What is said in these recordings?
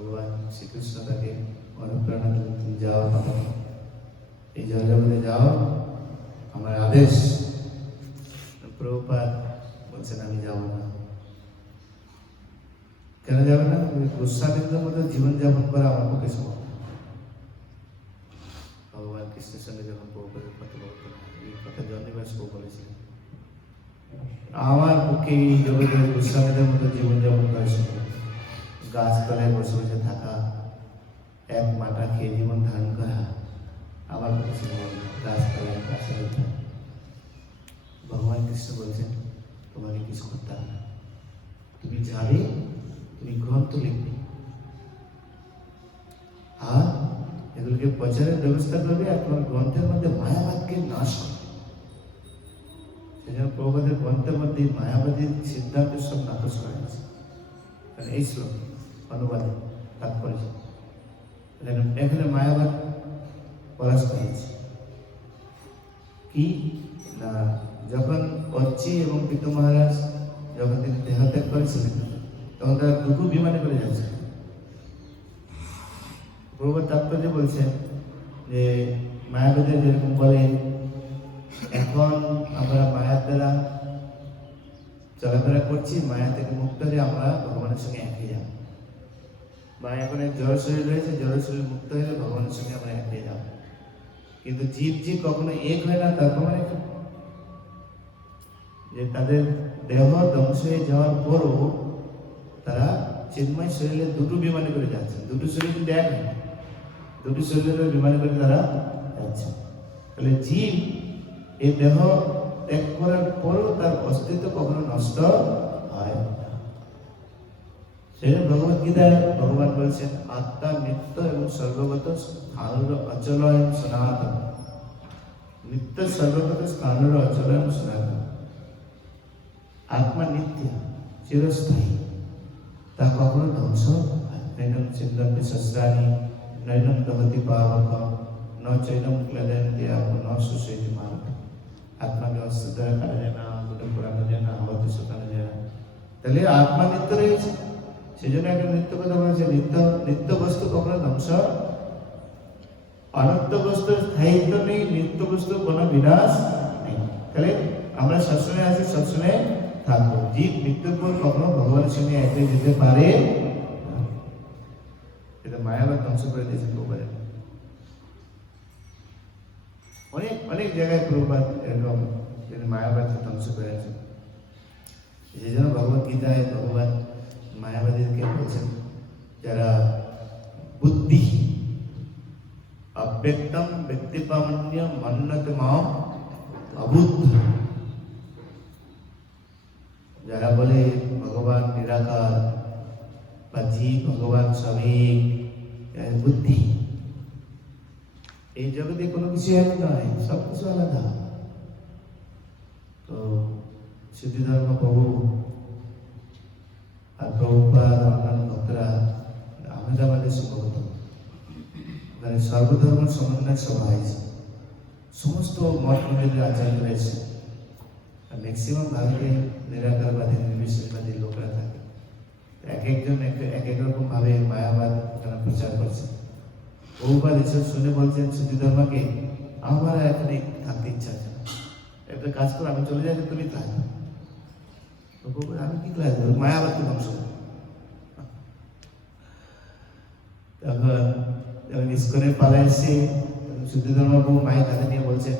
ভগবান শ্রীকৃষ্ণ তাকে অনুপ্রেরণা দিলেন, তুমি যাও, এই জলের মধ্যে যাও, আমার আদেশ। প্রভুপাদ বলছেন আমি যাবো না। কেন যাবে না? গোস্বামীদের মধ্যে জীবনযাপন করা আমার পক্ষে সম্ভব। ভগবান কৃষ্ণের সঙ্গে যখন প্রভুপাদের কথোপকথন, এই কথা জন্নিবাস প্রভু বলেছিলেন, আমার পক্ষে এই জগতের গোস্বামীদের মধ্যে জীবনযাপন করা সম্ভব। গাছতলায় বসে বসে থাকা, এক মাটা খেয়ে জীবন ধারণ করা আমার পক্ষে সম্ভব। গাছতলায় গাছের উঠে ভগবান কৃষ্ণ বলছেন তোমাকে কিছু করতে হবে না, তুমি যাবে, তুমি গ্রন্থ লিখবে আর এগুলোকে প্রচারের ব্যবস্থা করবে, আর তোমার গ্রন্থের মধ্যে মায়াবাদকে নাশ করবে। সেজন্য প্রভুপাদের গ্রন্থের মধ্যে মায়াবাদীর সিদ্ধান্ত সব নাকচ করা হয়েছে। এই শ্লোক অনুবাদে তাৎপর্য এখানে মায়াবাদ পরাস্ত হয়েছে। কি না, যখন অচ্চি এবং পিতু মহারাজ যখন তিনি দেহত্যাগ করেছিলেন, তখন তারা দুটো বিমানে করে যাচ্ছে। প্রভুপাদ তাৎপর্য বলছেন যে মায়াবাদীরা যেরকম বলে এখন আমরা মায়ার দ্বারা চলাফেরা করছি, মায়া থেকে মুক্ত হয়ে আমরা ভগবানের সঙ্গে এক হয়ে যাব। বা এখন এক জড় শরীর রয়েছে, জড় শরীর মুক্ত হলে ভগবানের সঙ্গে আমরা এক হয়ে যাব। কিন্তু জীব জীব কখনো এক হয় না, তার প্রমাণ যে তাদের দেহ ধ্বংস হয়ে যাওয়ার পরও তারা চিন্ময় শরীরে দুটো বিমানে করে যাচ্ছে। দুটো শরীর কিন্তু এক হয়, দুটো শরীরের বিমানে করে তারা যাচ্ছে। তাহলে জীব এই দেহ ত্যাগ করার পরও তার অস্তিত্ব কখনো নষ্ট হয় না। সেই ভগবত গীতায় ভগবান বলছেন আত্মা নিত্য এবং সর্বগত স্থানের অচল এবং সনাতন। নিত্য সর্বগত স্থানের অচল এবং সনাতন। আত্মা নিত্য, চিরস্থায়ী, তা কখনো ধ্বংস হয়। নৈনম চিন্তন্তি শস্ত্রাণি নৈনম দহতি পাবক ন চৈনম ক্লেদন্তি আপো ন সুষেতি মানব। আত্মাকে অস্তিত্ব করা যায় না, দুটো পুরানো যায় না, আবার শুকানো যায় না। তাহলে আত্মা নিত্য রয়েছে। সেই জন্য একটা নিত্য কথা বলেছে, নিত্য বস্তু কখনো ধ্বংস, অনিত্য বস্তুর স্থায়িত্ব নেই, নিত্য বস্তুর কোনো বিনাশ নেই। তাহলে আমরা সবসময় আছি, সবসময় থাকবো। জীব মৃত্যুর পর কখনো ভগবানের সঙ্গে এক হয়ে যেতে পারে না। এটা মায়াবাদ ধ্বংস করে দিয়েছে প্রভুপাদ। অনেক অনেক জায়গায় প্রভুপাদ এরকম মায়াবাদকে ধ্বংস করেছে। সেই জন্য ভগবত গীতায় ভগবান মায়াবাদীকে বলছেন যারা বুদ্ধি অব্যক্তম ব্যক্তিপামন্য মন্নত মাম অবুদ্ধ, যারা বলে ভগবান নিরাকার বা জীব ভগবান সবই বুদ্ধি, এই জগতে কোনো কিছু এক নয়, সব কিছু আলাদা। তো সিদ্ধিধর্ম প্রভু আর প্রভুপাদ অন্যান্য ভক্তরা আহমেদাবাদে সম্ভবত ওখানে সর্বধর্ম সমন্বয় সভা হয়েছে। সমস্ত মঠ মন্দিরের আচার্য রয়েছে। ম্যাক্সিমাম ভারতে নিরাকারবাদী নির্বিশেষবাদী লোকরা থাকে। এক একজন এক এক রকম ভাবে মায়াবাদ তারা প্রচার করছে। প্রভুপাদ এসব শুনে বলছেন সিদ্ধিধর্মকে, আমার এখানে থাকতে ইচ্ছা আছে না, একটা কাজ করো, আমি চলে যাই, তুমি থাকো। আমি কি ক্লাস করবো, মায়াবাদকে ধ্বংস করবো। তখন ইস্কনের পালা এসে সিদ্ধিধর্ম প্রভু মায়ের কাছে নিয়ে বলছেন,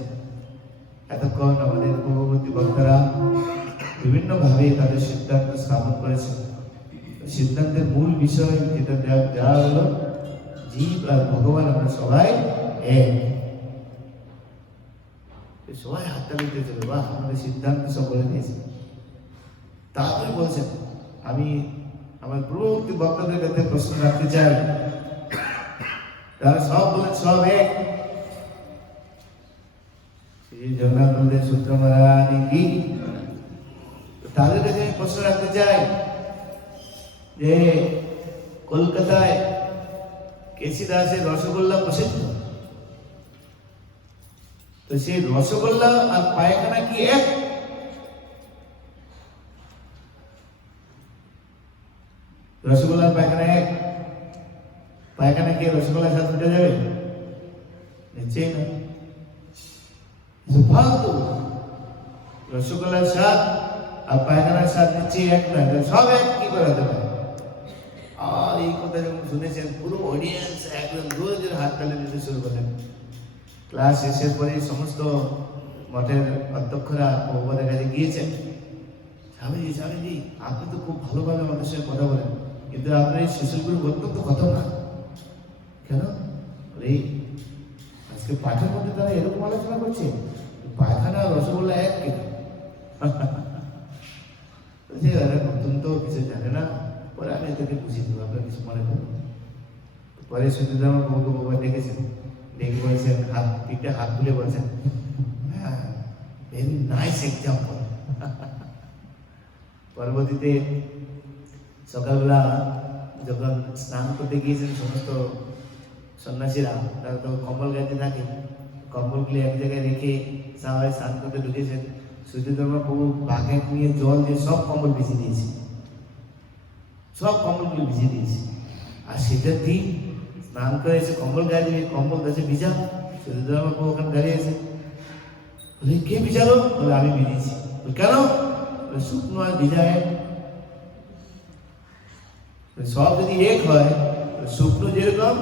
এতক্ষণ আমাদের পূর্ববর্তী বক্তারা বিভিন্ন ভাবে তাদের সিদ্ধান্ত স্থাপন করেছে। সিদ্ধান্তের মূল বিষয় যেটা দেওয়া হলো, জীব আর ভগবান আমরা সবাই এক। সবাই হাততালি দিতে চলে, বাহ, আমাদের সিদ্ধান্ত সব বলে দিয়েছে। তারপরে বলছেন, আমি আমার পূর্ববর্তী বক্তাদের কাছে প্রশ্ন রাখতে চাই, তারা সব বলেন সব এক। শ্রী জগন্নাথ মন্দির সূত্র মহারানী কি, তাদের কাছে আমি প্রশ্ন রাখতে চাই যে কলকাতায় কেসি দাসের রসগোল্লা প্রসিদ্ধ, তো সেই রসগোল্লা আর পায়খানা কি এক? রসগোল্লা পায়খানা এক? পায়খানা খেয়ে রসগোল্লার স্বাদ উঠে যাবে? নিশ্চয়ই না। ফালতু রসগোল্লার স্বাদ আর পায়খানার স্বাদ নিশ্চয়ই এক না, সব এক কি করে হতে পারে? আর এই কথা যখন শুনেছেন পুরো অডিয়েন্স একদম জোরে জোরে হাত তালি দিতে শুরু করলেন। ক্লাস শেষের পরে সমস্ত মঠের অধ্যক্ষরা প্রভুপাদের কাছে গিয়েছেন, স্বামীজি স্বামীজি আপনি তো খুব ভালোভাবে আমাদের সঙ্গে কথা বলেন, কিন্তু আপনার এই শিশুগুলো অত্যন্ত খতরনাক। কেন? এই আজকে পাঠের মধ্যে তারা এরকম আলোচনা করছে, পায়খানা আর রসগোল্লা এক কিনা? নতুন তো কিছু জানে না, পরে আমি এদেরকে বুঝিয়ে দেবো, আপনার কিছু মনে করবেন। পরে সত্যি আমার বউকে বাবা ডেকেছেন, ডেকে বলছেন, হাত পিঠে হাত তুলে বলছেন, হ্যাঁ ভেরি নাইস এক্সাম্পল। পরবর্তীতে সকালবেলা যখন স্নান করতে গিয়েছেন সমস্ত সন্ন্যাসীরা, তারা তো কম্বল গাইতে থাকে, কম্বলগুলি এক জায়গায় রেখে সবাই স্নান করতে ঢুকেছেন। সূর্যধর্মা প্রভু বাঘের নিয়ে জল দিয়ে সব কম্বল ভিজিয়ে দিয়েছে, সব কম্বলগুলি ভিজিয়ে দিয়েছে। আর সেটার দিন স্নান করে এসে কম্বল গায়ে দিয়ে কম্বল গাছে ভিজা, সূর্যধর্মা প্রভু ওখানে দাঁড়িয়ে আছে। বলে কে ভিজালো? বলে আমি ভিজিয়েছি। কেন? শুকনো আর ভিজা এক, সব যদি এক হয়, শুকনো যেরকম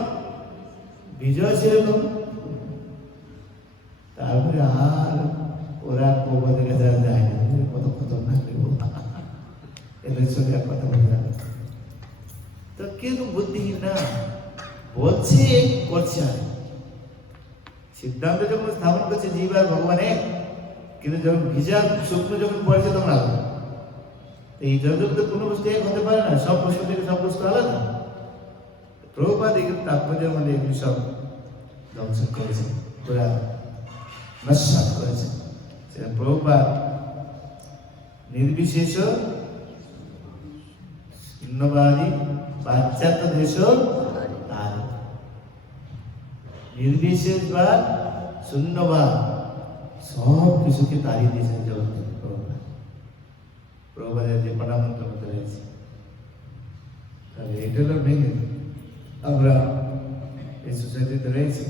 বিজয় সেরকম। তারপরে আর ওরা প্রভুদের কাছে যায় না, কত খতরনাক এদের সঙ্গে আর কথা বলে যাবে। তো কেউ বুদ্ধিহীন না, বলছে করছে আর সিদ্ধান্ত যখন স্থাপন করছে জীব আর ভগবান এক, কিন্তু যখন ভিজা শুকনো যখন পড়েছে তখন আলাদা। এই জগৎ তো কোনো বস্তু এক হতে পারে না, সব বস্তু থেকে সব বস্তু আলাদা। প্রভুপাদ এগুলো তাৎপর্যের মধ্যে এগুলি সব ধ্বংস করেছে, পুরা নস্বাত করেছে। সেটা প্রভুপাদ নির্বিশেষ শূন্যবাদী পাশ্চাত্য দেশ তার নির্বিশেষবাদ শূন্যবাদ সব কিছুকে তাড়িয়ে দিয়েছেন জগৎ। প্রভুপাদের যে প্রণামন্ত্র মধ্যে রয়েছে, তাহলে এটা হলো মেন। আমরা এই সোসাইটিতে রয়েছি,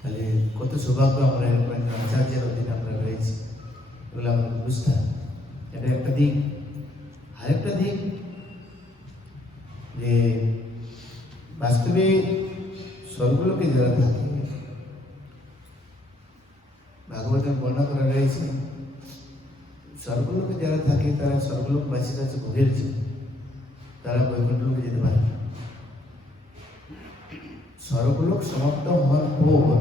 তাহলে কত সৌভাগ্য আমরা এরকম একজন আচার্যের অধীনে আমরা রয়েছি, এগুলো আমাদের বুঝতে হবে। এটা একটা দিক। আরেকটা দিক যে বাস্তবে স্বর্গলোকে যারা থাকে, ভাগবতের বর্ণনা করা রয়েছে, স্বর্গলোকে যারা থাকে তারা স্বর্গলোকবাসীরা হচ্ছে ভোগের জীব, তারা বৈকুণ্ঠলোকে যেতে পারে না। স্বর্গলোক সমাপ্ত হওয়ার পর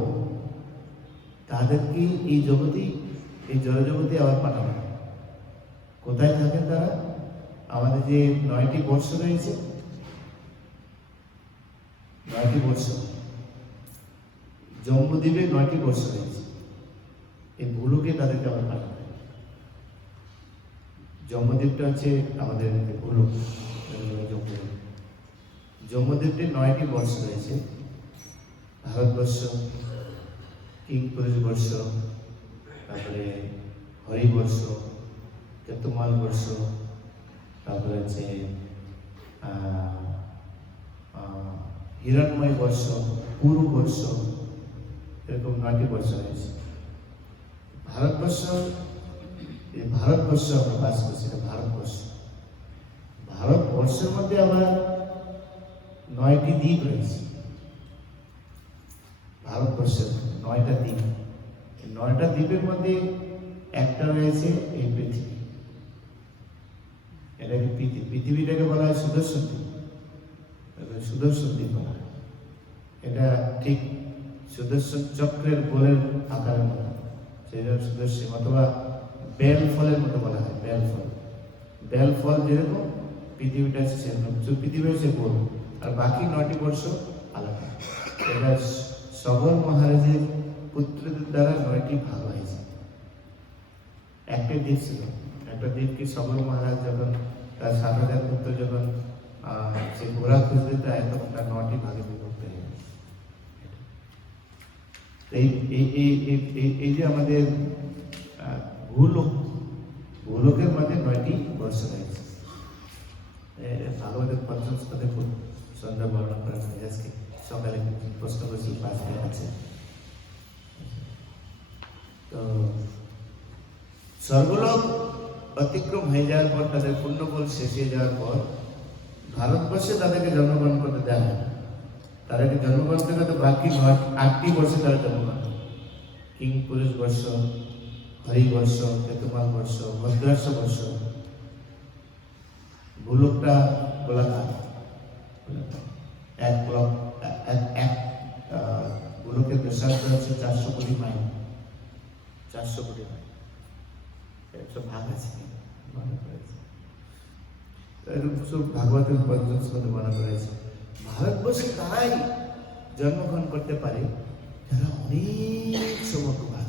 তাদেরকে এই জগতেই, এই জড়জগতে আবার পাঠানো। কোথায় থাকেন তারা? আমাদের যে 9টি বর্ষ রয়েছে, 9টি বর্ষ, জম্বুদ্বীপে 9টি বর্ষ রয়েছে, এই ভুলুকে তাদেরকে আবার পাঠানো। জম্বুদ্বীপটা হচ্ছে আমাদের ভুলুক, জম্বুদ্বীপে 9টি বর্ষ রয়েছে। ভারতবর্ষ, কিংপুরুষ বর্ষ, তারপরে হরিবর্ষ, কেতুমাল বর্ষ, তারপরে হচ্ছে হিরণময় বর্ষ, পুরু বর্ষ, এরকম 9টি বর্ষ রয়েছে। ভারতবর্ষ, এই ভারতবর্ষ আমরা বাস করছি, এটা ভারতবর্ষ। ভারতবর্ষের মধ্যে আবার 9টি দ্বীপ রয়েছে। ভারতবর্ষের 9টা দ্বীপ, 9টা দ্বীপের মধ্যে একটা রয়েছে এই পৃথিবী। এটাকে পৃথিবীটাকে বলা হয় সুদর্শন দ্বীপ, সুদর্শন দ্বীপ বলা হয়। এটা ঠিক সুদর্শন চক্রের গোলের আকারের মতো, সেই জন্য সুদর্শন, অথবা বেল ফলের মতো বলা হয়। বেল ফল, বেল ফল যেরকম পৃথিবীটা আছে সেরকম, পৃথিবী হচ্ছে গোল, আর বাকি 9টি বর্ষ আলাদা। এটা সগর মহারাজের পুত্রদের দ্বারা 9টি ভাগ হয়েছে। একটা দ্বীপ ছিল, একটা দ্বীপকে সগর মহারাজ যখন তার 7,000 পুত্র যখন সে ঘোড়া খুঁজতে যায়, তখন তার 9টি ভাগে বিভক্ত হয়ে গেছে। এই যে আমাদের ভূলোকের মধ্যে 9টি বর্ষ রয়েছে। ভাগবতের 5ম স্কন্ধে সন্ধ্যা বর্ণনা করা হয় আজকে সকালে প্রশ্ন করছি পাঁচটা আছে। তো স্বর্গলোক অতিক্রম হয়ে যাওয়ার পর তাদের পুণ্যফল শেষ হয়ে যাওয়ার পর ভারতবর্ষে তাদেরকে জন্মগ্রহণ করতে দেয় না। তাদেরকে জন্মগ্রহণ করতে বাকি 8টি বর্ষে তারা জন্মগ্রহণ করে। কিং পুরুষ বর্ষ, হরিবর্ষ, কেতুমাল বর্ষ, ভদ্রাস্য বর্ষ। ভূলোকটা গোলাকার, এক ভূলোকের ব্যাসার্ধ হচ্ছে 400 কোটি মাইল। 400 কোটি মাইল একটা ভাগ আছে মনে করেছে, এরকম সব ভাগবতের পঞ্চম স্কন্ধে মনে করেছে। ভারতবর্ষে তারাই জন্মগ্রহণ করতে পারে যারা অনেক সমগ্রবাদ।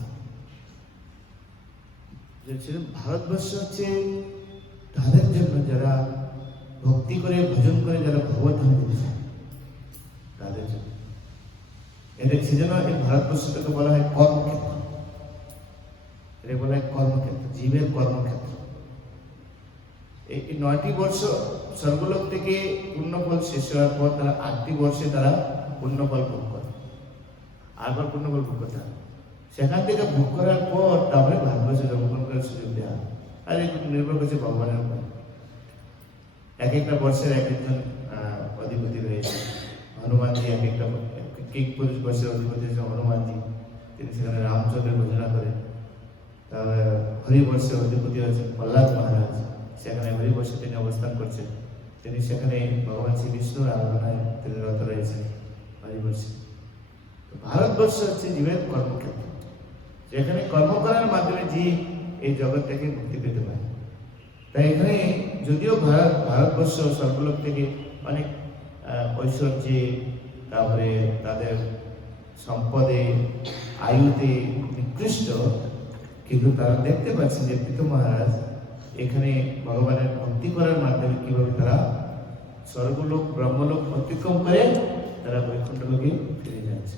ভারতবর্ষ হচ্ছে তাদের জন্য যারা ভক্তি করে ভজন করে যারা ভগবত ধামে যেতে চায় তাদের জন্য। এদের সেজন্য এই ভারতবর্ষটাকে বলা হয় কর্মক্ষেত্র। এটা বলা হয় কর্মক্ষেত্র, জীবের কর্মক্ষেত্র। এই 9টি বর্ষ স্বর্গলোক থেকে পুণ্যফল শেষ হওয়ার পর তারা 8টি বর্ষে তারা পুণ্যফল ভোগ করে, আবার পুণ্যফল ভোগ করতে হয়। সেখান থেকে ভোগ করার পর তারপরে ভারতবর্ষে জন্মগ্রহণ করার সুযোগ দেওয়া হয়। আর এগুলো নির্ভর করছে ভগবানের উপর। এক একটা বর্ষের এক একজন অধিপতি রয়েছে। হনুমানজি এক একটা কিং পুরুষ বর্ষের অধিপতি হচ্ছে হনুমানজি, তিনি সেখানে রামচন্দ্রের ভজনা করেন। তারপরে হরিবর্ষের অধিপতি হচ্ছেন প্রহ্লাদ মহারাজ, সেখানে হরিবর্ষে তিনি অবস্থান করছেন। তিনি সেখানে ভগবান শ্রী বিষ্ণুর আরাধনায় তিনি রত রয়েছেন হরিবর্ষে। ভারতবর্ষ হচ্ছে জীবের কর্মক্ষেত্র, যেখানে কর্ম করার মাধ্যমে জীব এই জগৎ থেকে মুক্তি পেতে পারে। তাই এখানে যদিও ভারতবর্ষ স্বর্গলোক থেকে অনেক ঐশ্বর্যে, তারপরে তাদের সম্পদে, আয়ুতে নিকৃষ্ট, কিন্তু তারা দেখতে পাচ্ছেন যে পিতা মহারাজ এখানে ভগবানের ভক্তি করার মাধ্যমে কিভাবে তারা স্বর্গলোক ব্রহ্মলোক অতিক্রম করে তারা বৈকুণ্ঠ লোকে ফিরে যাচ্ছে।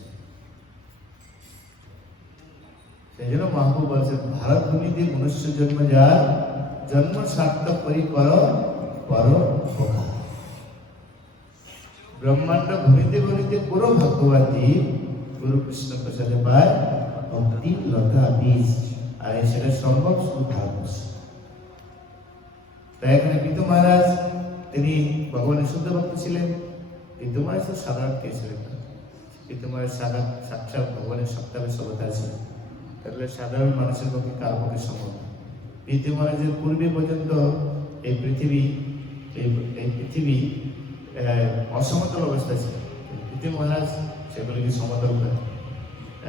সেই জন্য মহাপ্রভু বলছেন, ভারত ভূমিতে মনুষ্য জন্ম যার, জন্ম সার্থক করি কর পর উপকার। ব্রহ্মাণ্ড ভূমিতে ভূমিতে পুরো ভাগ্যবান জীব গুরু কৃষ্ণ প্রসাদে পায় ভক্তি লতা বীজ। আর সেটা সম্ভব শুধু ভারতবর্ষ। তাই এখানে পিতু মহারাজ তিনি ভগবানের শুদ্ধ ভক্ত ছিলেন। পিতু মহারাজ তো সাধারণ কে ছিলেন না, পিতু মহারাজ সাক্ষাৎ ভগবানের সপ্তাহে অবতার ছিলেন। তাহলে সাধারণ মানুষের পক্ষে কার পক্ষে সম্ভব না। পিতু মহারাজের পূর্বে পর্যন্ত এই পৃথিবী অসমতল অবস্থা ছিল। পিতু মহারাজ সেগুলিকে সমতল করেন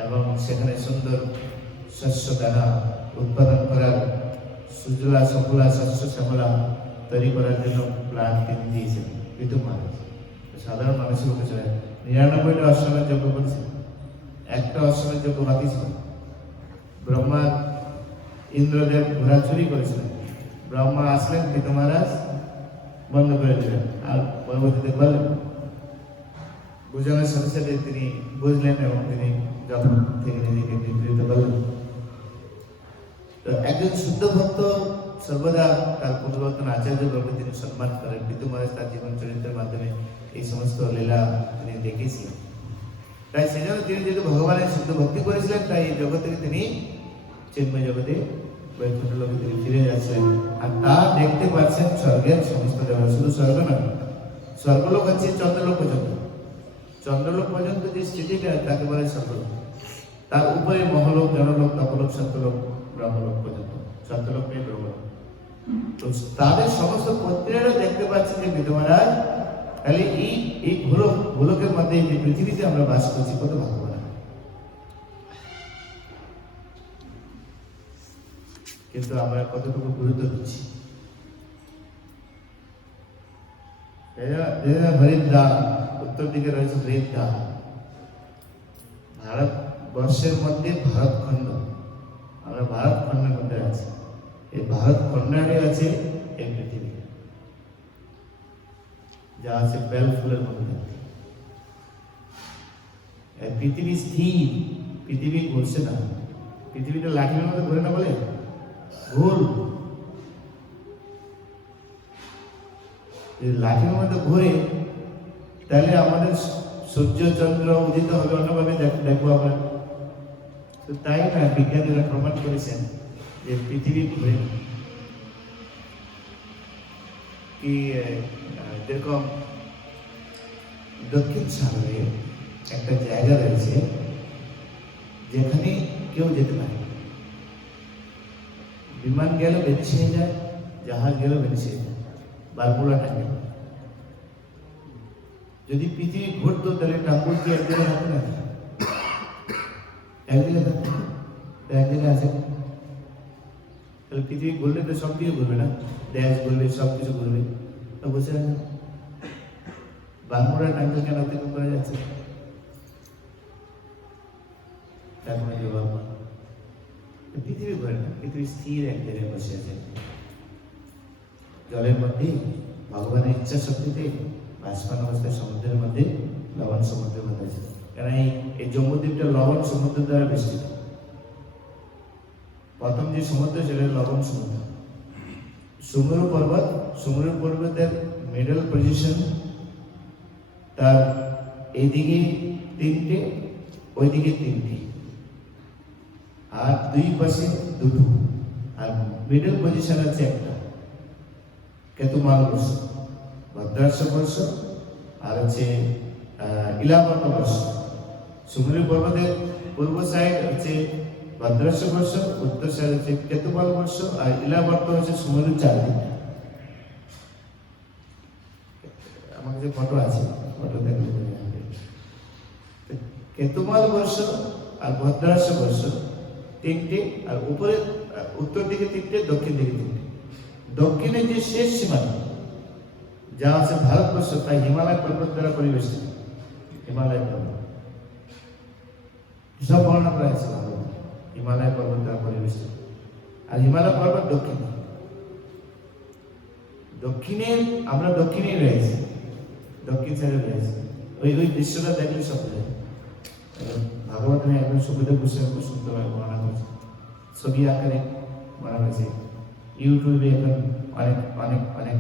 এবং সেখানে সুন্দর শস্য দানা উৎপাদন করার, সুজলা সফলা শস্য শ্যামলা তৈরি করার জন্য প্ল্যান তিনি দিয়েছেন পিতু মহারাজ। সাধারণ মানুষের পক্ষে ছিলেন। 99টা অশ্বমেধ যজ্ঞ করেছেন, একটা অশ্বমেধ যজ্ঞ বাকি ছিল। ব্রহ্মা ইন্দ্রদেব ঘোড়া চুরি করেছিলেন, ব্রহ্মা আসলেন, পিতু মহারাজ বন্ধ করে দিলেন। আর পরবর্তীতে বললেন, বুঝানোর সাথে সাথে তিনি বুঝলেন এবং তিনি যখন থেকে নিজেকে নিবৃত্ত করলেন। তো একজন শুদ্ধ ভক্ত সর্বদা তার পূর্ববর্তন আচার্যভাবে তিনি সম্মান করেন। পিতু মহারাজ তার জীবন চরিত্রের মাধ্যমে এই সমস্ত লীলা তিনি দেখেছিলেন। তাই সেজন্য তিনি যেহেতু ভগবানের শুদ্ধ ভক্তি করেছিলেন, তাই এই জগৎ থেকে তিনি চিন্ময় জগতে বৈকুণ্ঠ লোকে তিনি ফিরে যাচ্ছেন। আর তা দেখতে পাচ্ছেন স্বর্গের সমস্ত দেবতা। শুধু স্বর্গ নয়, স্বর্গলোক হচ্ছে চন্দ্রলোক পর্যন্ত। চন্দ্রলোক পর্যন্ত যে স্থিতিটা তাকে বলে স্বর্গলোক। তার উপরে মহলোক, জনলোক, তপলোক, সত্যলোক, ব্রহ্মলোক পর্যন্ত। সত্যলোক নেই, ব্রহ্মলোক। তো তাদের সমস্ত পত্নীরা দেখতে পাচ্ছেন যে পিতু মহারাজ তাহলে এই ভূলোকের মধ্যে যে পৃথিবীতে আমরা বাস করছি কত ভাগ্যবান। কিন্তু আমরা কতটুকু গুরুত্ব দিচ্ছি। হরিদ্বার, উত্তর দিকে রয়েছে হরিদ্বার। ভারতবর্ষের মধ্যে ভারতখণ্ড, আমরা ভারতখণ্ডের মধ্যে আছি। এই ভারতখণ্ডে আছে এই পৃথিবী, যা আছে বেল ফুলের মধ্যে। পৃথিবী স্থির, পৃথিবী ঘুরছে না। পৃথিবীটা লাঠির মধ্যে ঘুরে না বলে, ঘুর লাঠির মধ্যে ঘুরে তাহলে আমাদের সূর্য চন্দ্র উদিত হবে অন্যভাবে দেখবো আমরা। তো তাই না বিজ্ঞানীরা প্রমাণ করেছেন যে পৃথিবী ঘুরে না। কি যেরকম দক্ষিণ সাগরে একটা জায়গা রয়েছে যেখানে কেউ যেতে পারে, বিমান গেল বেরিয়ে যায়, জাহাজ গেল বেরিয়ে যায়, বারমুডা ট্রায়াঙ্গেল। যদি পৃথিবী ঘুরতো তাহলে টাঙ্গুল কি এক জায়গায় থাকতো না? এক জায়গায় থাকতো, এক জায়গায় আছে। তাহলে পৃথিবী ঘুরলে তো সব কিছু ঘুরবে না, দেশ ঘুরবে, সব কিছু ঘুরবে। তো বসে আছে বারমুডা ট্রায়াঙ্গেল কেন অতিক্রম করা যাচ্ছে? তারপরে জবাব পৃথিবী ঘুরে না, পৃথিবী স্থির এক জায়গায় বসে আছে। জলের মধ্যে ভগবানের ইচ্ছা শক্তিতে ভাসমান অবস্থায় সমুদ্রের মধ্যে, লবণ সমুদ্রের মধ্যে আছে। কারণ এই জম্মুদ্বীপটা লবণ সমুদ্র দ্বারা বেষ্টিত। প্রথম যে সমুদ্র সেটা লবণ সমুদ্র। সুমেরু পর্বতের মিডল পজিশন, তার এইদিকে তিনটে, ওইদিকে তিনটে, আর দুই পাশে দুটো, আর মিডল পজিশন আছে একটা, কেতুমাল বর্ষ, ভদ্রাংশ বর্ষ, আর হচ্ছে ইলাবর্ত বর্ষ। সুমেরু পর্বতের পূর্ব সাইড হচ্ছে ভদ্রাংশ বর্ষ, উত্তর সাইড হচ্ছে কেতুমাল বর্ষ, আর ইলাবর্ত হচ্ছে সুমেরু চারদিকে। আমার কাছে ফটো আছে, ফটো দেখলে কেতুমাল বর্ষ আর ভদ্রাংশ বর্ষ তিনটে, আর উপরে উত্তর দিকে তিনটে, দক্ষিণ দিকে তিনটে। দক্ষিণে যে শেষ সীমানা যা আছে ভারতবর্ষ, তাই হিমালয় পর্বত দ্বারা পরিবেষ্টিত। হিমালয় পর্বত সব বর্ণনা করা হয়েছে, হিমালয় পর্বত দ্বারা পরিবেষ্টিত। আর হিমালয় পর্বত দক্ষিণে, দক্ষিণে আমরা দক্ষিণেই রয়েছি, দক্ষিণ সাইডে রয়েছে। ওই দৃশ্যটা দেখলে সব ভাগবত में একদম সুবিধা বসে খুব সুন্দরভাবে বর্ণনা করেছে, ছবি আকারে বলা হয়েছে। ইউটিউবে এখন অনেক অনেক অনেক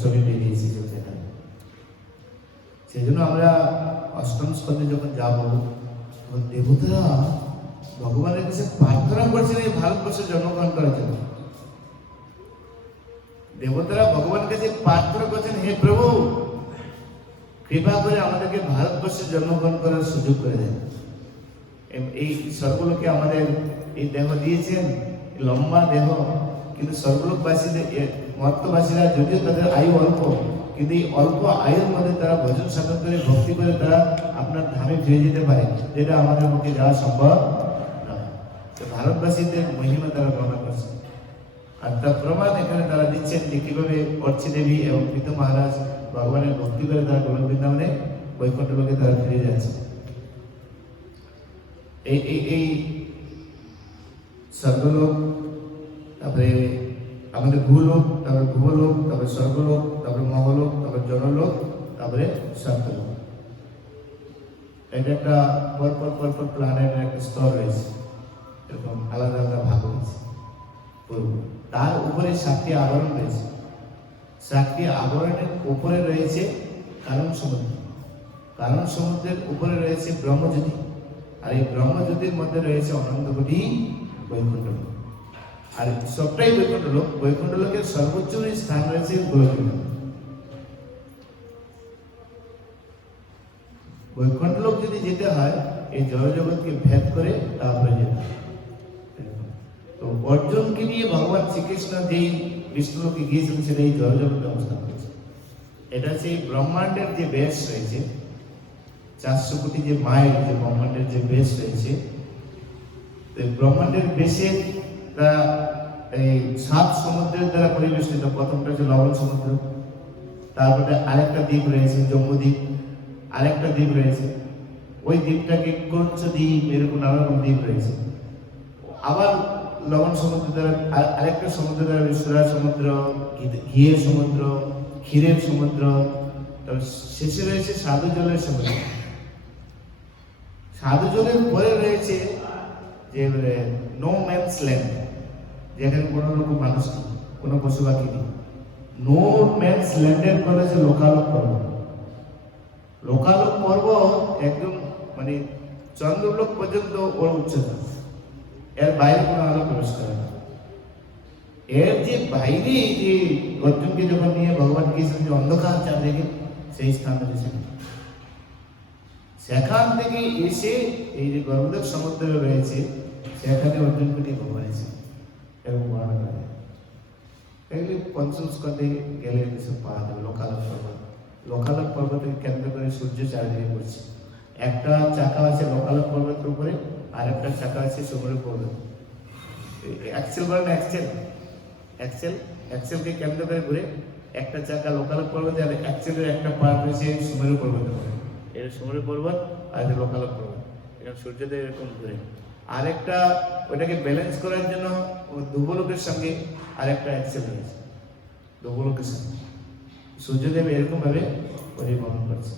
ছবি বেরিয়েছে যেখানে। সেই জন্য আমরা অষ্টম স্কন্ধে যখন যাবো, দেবতারা ভগবানের কাছে প্রার্থনা করছেন এই ভারতবর্ষে জন্মগ্রহণ করার জন্য। দেবতারা ভগবানের কাছে প্রার্থনা করছেন, হে প্রভু কৃপা করে আমাদেরকে ভারতবর্ষে জন্মগ্রহণ করার সুযোগ করে দেন। এই স্বর্গলোকে আমাদের এই দেহ দিয়েছেন, লম্বা দেহ, কিন্তু স্বর্গলোকবাসীদের, মর্তবাসীরা যদিও তাদের আয়ু অল্প, কিন্তু এই অল্প আয়ুর মধ্যে তারা ভজন সাধন করে, ভক্তি করে তারা আপনার ধামে ফিরে যেতে পারে, যেটা আমাদের পক্ষে যাওয়া সম্ভব নয়। ভারতবাসীদের মহিমা তারা বর্ণনা করছে, আর তার প্রমাণ এখানে তারা দিচ্ছেন যে কিভাবে অর্চি দেবী এবং পিত মহারাজ ভগবানের ভক্তি করে তারা গোলক বৃন্দাবনে বৈকুণ্ঠ লোকে তারা ফিরে যাচ্ছে। এই স্বর্গলোক, তারপরে আমাদের ভূলোক, তারপরে ভূলোক, তারপরে স্বর্গলোক, তারপরে মহলোক, তারপরে জনলোক, তারপরে সত্যলোক। এটা একটা পরপর প্ল্যানেটের একটা স্তর রয়েছে, এরকম আলাদা আলাদা ভাগ রয়েছে। তার উপরে 7টি আবরণ রয়েছে। 7টি আবরণের উপরে রয়েছে কারণ সমুদ্র, কারণ সমুদ্রের উপরে রয়েছে ব্রহ্মজ্যোতি, আর এই ব্রহ্মজ্যোতির মধ্যে রয়েছে অনন্ত কোটি বৈকুণ্ঠ লোক। আর সবটাই বৈকুণ্ঠ লোক। বৈকুণ্ঠ লোকের সর্বোচ্চ স্থান রয়েছে গোলক বৃন্দাবন। বৈকুণ্ঠ লোক যদি যেতে হয় এই জড়জগৎকে ভেদ করে তারপরে যেতে হয়। তো অর্জুনকে নিয়ে ভগবান শ্রীকৃষ্ণ যেই বিষ্ণুলোকে গিয়েছেন সেটা এই জড়জগতে অবস্থান করেছে। এটা সেই ব্রহ্মাণ্ডের যে বেশ রয়েছে, 400 কোটি যে মাইল যে ব্রহ্মাণ্ডের যে বেশ রয়েছে, ব্রহ্মাণ্ডের বেশে তা এই 7 সমুদ্রের দ্বারা পরিবেষ্টিত। প্রথমটা হচ্ছে লবণ সমুদ্র, তারপরে আরেকটা দ্বীপ রয়েছে জম্বুদ্বীপ, আরেকটা দ্বীপ রয়েছে, ওই দ্বীপটাকে কচ্ছ দ্বীপ, এরকম নানা রকম দ্বীপ রয়েছে। আবার লবণ সমুদ্র দ্বারা আরেকটা সমুদ্র দ্বারা সুরা সমুদ্র, ঘিয়ের সমুদ্র, ক্ষীরের সমুদ্র, তারপর শেষে রয়েছে সাধু জলের সমুদ্র। সাধু জলের পরে রয়েছে যে নো ম্যানস ল্যান্ড, যেখানে কোনো রকম মানুষ নেই, কোনো পশু পাখি নেই। নো ম্যানস ল্যান্ডের পরে রয়েছে লোকালোক পর্বত। লোকালোক পর্বত একদম মানে চন্দ্রলোক পর্যন্ত ওর উচ্চতা, এর বাইরে কোনো আলো প্রবেশ করে না। এর যে বাইরে যে অর্জুনকে যখন নিয়ে ভগবান কৃষ্ণ যে অন্ধকার চাঁদিকে সেই স্থানে এসেছেন, সেখান থেকে এসে এই যে গর্ভদেব সমুদ্র রয়েছে সেখানে অর্জুনকে নিয়ে ভগবান এসে এরকম বর্ণনা করে। এগুলি পঞ্চম স্কন্ধে গেলে এসব পাওয়া যাবে। লোকালোক পর্বত, লোকালোক পর্বতকে কেন্দ্র করে সূর্য চারিদিকে ঘুরছে। একটা চাকা আছে লোকালোক পর্বতের উপরে, আর একটা চাকা আছে সমুদ্র পর্বত। অ্যাক্সেল বলেন, অ্যাক্সেল অ্যাক্সেল অ্যাক্সেলকে কেন্দ্র করে ঘুরে একটা চাকা লোকালোক পর্বতে, আর অ্যাক্সেলের একটা পার্ট রয়েছে সমুদ্র পর্বতের উপরে। এর সমুদ্র পর্বত আর লোকালোক পর্বত, এরকম সূর্যদেব এরকম ঘুরে। আরেকটা ওটাকে ব্যালেন্স করার জন্য ধ্রুবলোকের সঙ্গে আরেকটা অ্যাক্সেল রয়েছে, ধ্রুবলোকের সঙ্গে সূর্যদেব এরকম ভাবে পরিবহন করছে।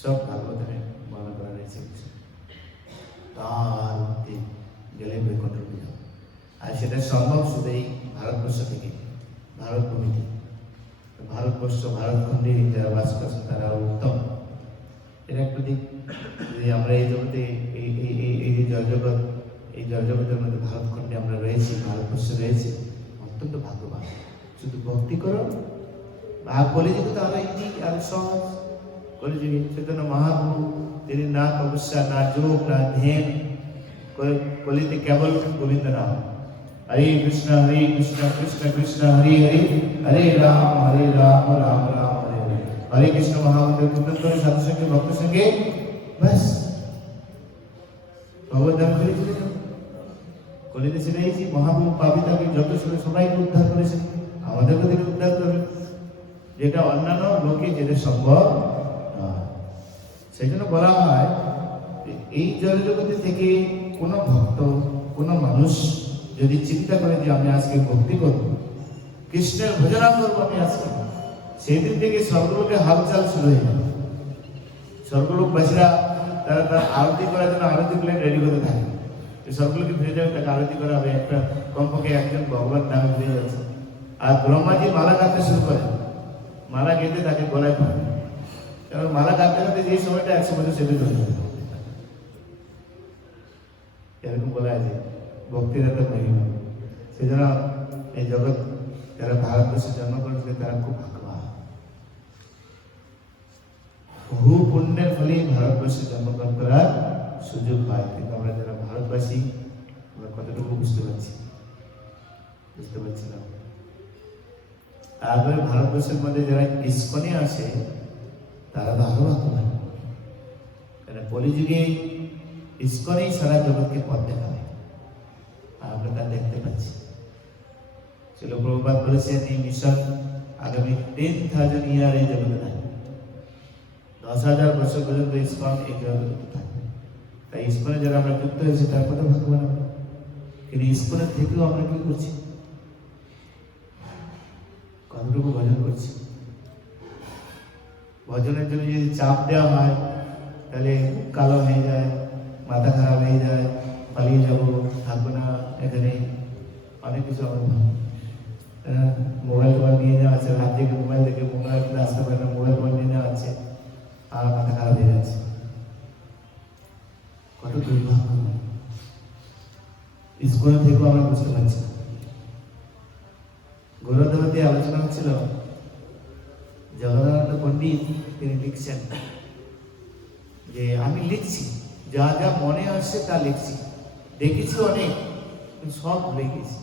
সব ভাগবতে বর্ণনা করা রয়েছে। তার গেলে বৈকুণ্ঠ পূজা, আর সেটা সম্ভব শুধু এই ভারতবর্ষ থেকে, ভারত ভূমি থেকে। ভারতবর্ষ, ভারতখণ্ডে যারা বাস করছে তারা উত্তম। এর একটা দিক, যদি আমরা এই জগতে এই যে জড়জগৎ, এই জড়জগতের মধ্যে ভারতখণ্ডে আমরা রয়েছি, ভারতবর্ষে রয়েছি, অত্যন্ত ভাগ্যবান। শুধু ভক্তি করো, আর কলিযুগে তো আরো ইজি, আরো সহজ। কলিযুগে সেজন্য মহাপ্রভু তিনি না তপস্যা, না যোগ, না ধ্যান, কলিতে কেবল গোবিন্দ নাম। হরে কৃষ্ণ কৃষ্ণ কৃষ্ণ হরে হরে, হরে রাম রাম রাম হরে হরে। হরে কৃষ্ণ মহামন্ত্র কীর্তন করে সাধু সঙ্গে ভক্ত সঙ্গে ব্যাস ভগবত নাম করে চলে যাও। কলিতে সেটাই যে মহাপ্রভু পাবিতাকে যত সবাইকে উদ্ধার করেছেন, আমাদেরকে তিনি উদ্ধার করবেন, যেটা অন্যান্য লোকে যেটা সম্ভব নয়। সেই জন্য বলা হয় এই জড়জগতে থেকে কোনো ভক্ত, কোনো মানুষ যদি চিন্তা করে যে আমি আজকে ভক্তি করব, কৃষ্ণের ভজনা করবো আমি আজকে, সেই দিন থেকে স্বর্গলোকে হালচাল শুরু হয়ে যাবে। স্বর্গলোকবাসীরা তারা তার আরতি করার জন্য আরতি প্লেন রেডি করতে থাকে। স্বর্গলোকে ফিরে যাবে, তাকে আরতি করা হবে, একটা কমপক্ষে একজন ভগবান নামে ফিরে যাচ্ছে। আর ব্রহ্মাজি মালা গাঁথতে শুরু করে, মালা গেঁথে তাকে গলায় পড়ে, কারণ মালা গাঁথতে গাঁথতে যে সময়টা 100 বছর সেদিন হয়ে যাবে। এরকম বলা আছে ভক্তির একটা মহিমা। সেই জন্য এই জগৎ যারা ভারতবর্ষে জন্ম করেছিল তারা খুব ভাগ্যবান। বহু পুণ্যের ফলে ভারতবর্ষে জন্মগ্রহণ করার সুযোগ পায়। কিন্তু আমরা যারা ভারতবাসী, আমরা কতটুকু বুঝতে পারছি না। তারপরে ভারতবর্ষের মধ্যে যারা ইস্কনে আসে তারা তো আরো ভাগ্যবান, কারণ কলিযুগে ইস্কনেই সারা জগৎকে পথ দেখাবে। আমরা তা দেখতে পাচ্ছি। শিল প্রভুপাদ বলেছেন এই মিশন আগামী 10,000 ইয়ার এই জগতে থাকবে। 10,000 বছর পর্যন্ত ইস্কন এই জগতে থাকবে। তাই ইস্কনে যারা আমরা যুক্ত হয়েছি তার কথা ভাগ্যবান আমরা। কিন্তু ইস্কনের থেকেও আমরা কি করছি, কতটুকু ভজন করছি। ভজনের জন্য যদি চাপ দেওয়া হয় তাহলে কালো হয়ে যায়, মাথা খারাপ হয়ে যায়, পালিয়ে যাবো, থাকবো না এখানে, অনেক কিছু আমাদের মোবাইল টোবাইল নিয়ে যাওয়া আছে, হাত থেকে মোবাইল থেকে মোবাইল আসতে পারে না, মোবাইল টোবাইল নিয়ে যাওয়া আছে, আর মাথা খারাপ হয়ে যাচ্ছে। কত দুর্ভাগ্য। স্কুল থেকেও আমরা বুঝতে পারছি না। গৌরদেবতী আলোচনা হচ্ছিল, জগন্নাথ পণ্ডিত তিনি লিখছেন যে আমি লিখছি, যা যা মনে আসছে তা লিখছি, দেখেছি অনেক, সব লিখেছি,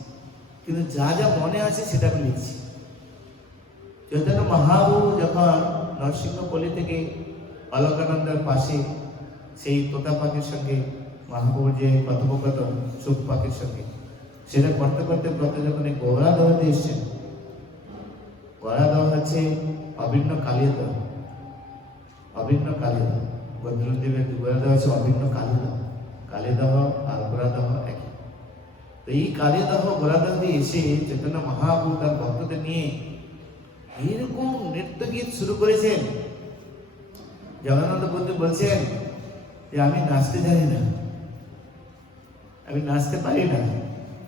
কিন্তু যা যা মনে আছে সেটা আমি লিখছি। চৈতন্য মহাপ্রভু যখন নরসিংহপল্লী থেকে অলকানন্দের পাশে সেই তোতা পাখির সঙ্গে মহাপ্রভুর যে কথোপকথন সুখ পাখির সঙ্গে, সেটা করতে করতে করতে যখন গৌরা দহতে এসছেন, গৌরা দহ হচ্ছে অভিন্ন কালীয় দহ, অভিন্ন কালীয় দহ। বদ্রদেবের গৌরা দহ হচ্ছে অভিন্ন কালী দহ, কালী দহ আর গোরা দহ একই। তো এই কালী দহ গোরা দহ দিয়ে এসে চৈতন্য মহাপ্রভু তার ভক্তদের নিয়ে এরকম নৃত্য গীত শুরু করেছেন। জগন্নাথ বন্ধু বলছেন যে আমি নাচতে জানি না, আমি নাচতে পারি না।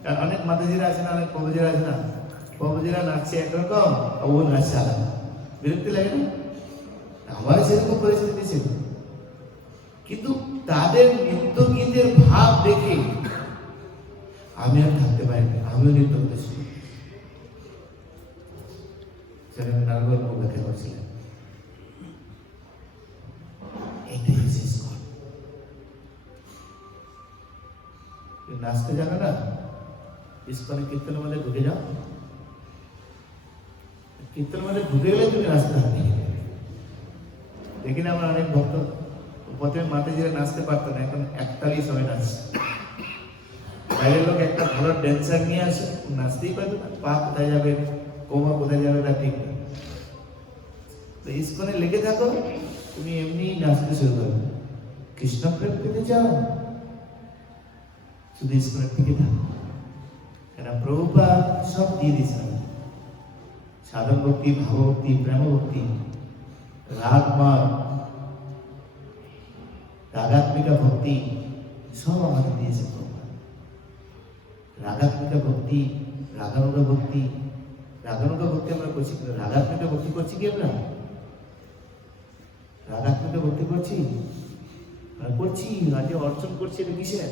কারণ অনেক মাতাজিরা আছে না, অনেক প্রভুজিরা আছে না, প্রভুজিরা নাচছে একরকম, ও নাচছে আলাদা, বিরক্তি লাগে না। আমার সেরকম পরিস্থিতি ছিল, কিন্তু তাদের নৃত্য গীতের ভাব দেখে আমি আর থাকতে পারিনি, আমিও নৃত্য করতে শুরু করি। সেখানে নারগল মুখে করছিলেন, এটাই হচ্ছে ইসকন। নাচতে জানে না, ইসকনের কীর্তনের মধ্যে ঢুকে যাও, কীর্তনের মধ্যে ঢুকে গেলে তুমি নাচতে হবে। দেখি না আমার অনেক ভক্ত প্রথমে মাঠে যে নাচতে পারতো না, এখন একতালি সবাই নাচছে। বাইরের লোক একটা ভালো ড্যান্সার নিয়ে আসে, নাচতেই পারবে না, পা কোথায় যাবে, কোমর কোথায় যাবে তা ঠিক না। তো ইসকনে লেগে থাকো, তুমি এমনি নাচতে শুরু করবে। কৃষ্ণ প্রেম পেতে চাও, শুধু ইসকনের টিকে থাকো, কেন প্রভুপাদ সব দিয়ে দিয়েছে। সাধন ভক্তি, ভাবভক্তি, প্রেম ভক্তি, রাগমার, রাগাত্মিকা ভক্তি সব আমাদের দিয়েছে প্রভুপাদ। রাগাত্মিকা ভক্তি, রাগানুগা ভক্তি, রাগানুগা ভক্তি আমরা করছি, কিন্তু রাগাত্মিকা ভক্তি করছি কি আমরা? রাগাত্মিকা ভক্তি করছি, করছি রাজ্যে অর্চন করছি, এটা কিসের?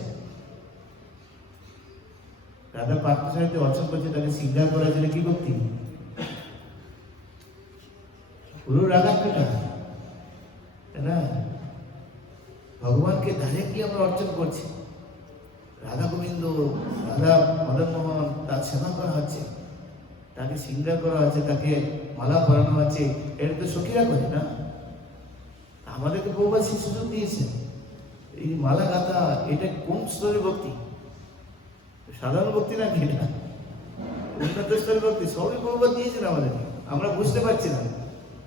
রাধা পার্থ সাহিত্যে অর্চন করছে, তাকে সিঙ্গার করা যায় কি ভক্তি? পুরো রাগাত্মিকা, তাই না? ভগবানকে ডাইরেক্টলি আমরা অর্চন করছি। রাধা গোবিন্দ, রাধা মদন মোহন, তার সেবা করা হচ্ছে, তাকে সিঙ্গার করা হচ্ছে, তাকে মালা পরানো হচ্ছে, এটা তো সখীরা করে না? আমাদেরকে বহুবার সেই সুযোগ দিয়েছে। এই মালা গাথা, এটা কোন স্তরের ভক্তি? সাধারণ ভক্তি না, কি না উন্নত স্তরের ভক্তি? সবই বহুবার দিয়েছেন আমাদেরকে, আমরা বুঝতে পারছি না,